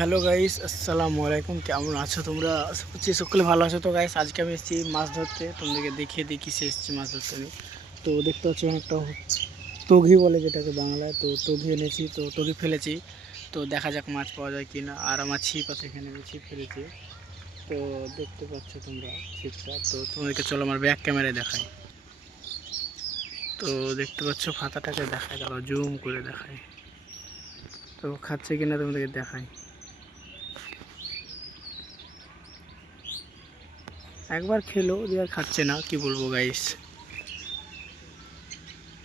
Hello guys, আসসালামু আলাইকুম। কেমন আছো তোমরা? করছি সকলে ভালো আছো। তো গাইস, আজকে আমি এসেছি মাছ ধরতে। তোমাদেরকে দেখিয়ে দিই কিসে এসেছি মাছ ধরতে তো দেখতে পাচ্ছি একটা তঘি বলে যেটাকে বাংলায়। তো তঘি এনেছি, তো তঘি ফেলেছি। তো দেখা যাক মাছ পাওয়া যায় কি না আর আমার ছিপ আছে এখানে ছিপ ফেলেছি। তো দেখতে পাচ্ছ তোমরা ছিপটা। তো তোমাদেরকে চলো আমার ব্যাক ক্যামেরায় দেখাই। তো দেখতে পাচ্ছ ফাতাটাকে দেখায় তারপর জুম করে দেখায় তো খাচ্ছে কিনা তোমাদেরকে দেখাই। একবার খেলো দিয়ে আর খাচ্ছে না, কি বলব গাইস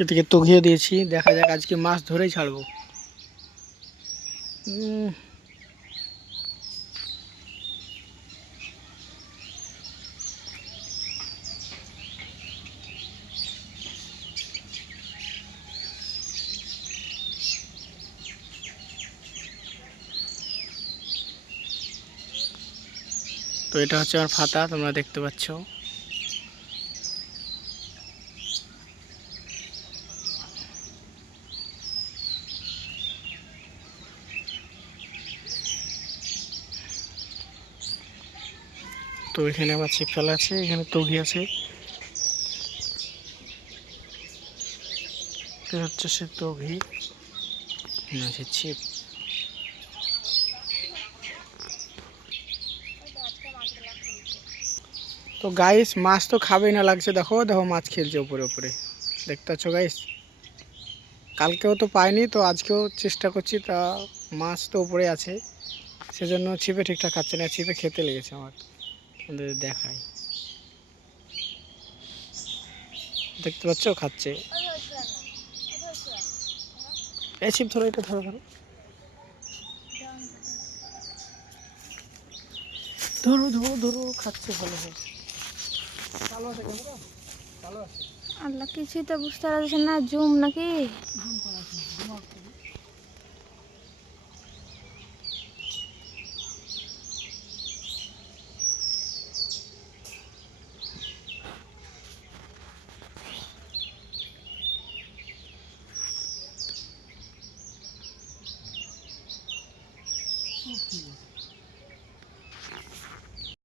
এদিকে তগিয়ে দিয়েছি, দেখা যাক আজকে মাছ ধরেই ছাড়বো। তো এটা হচ্ছে আমার ফাতা, তোমরা দেখতে পাচ্ছ। তো এখানে আমার ছিপ ফেলা আছে, এখানে তগি আছে। হচ্ছে সে তগি। না সে ছিপ। তো গাইস মাছ তো খাবেই না লাগছে। দেখো দেখো মাছ খেলছে উপরে উপরে। দেখতে পাচ্ছ গাইস কালকেও তো পাইনি, তো আজকেও চেষ্টা করছি, তা মাছ তো উপরে আছে। সেজন্য ছিপে ঠিকঠাক খাচ্ছে না, ছিপে খেতে লেগেছে আমার। দেখাই। দেখতে পাচ্ছ, খাচ্ছে। এই ছিপ ধরো, এটা ধরো ধরো। ধরো ধরো ধরো, খাচ্ছে ভালো ভালো। আল্লাহ কিছুই তো বুঝতে পারছে না জুম নাকি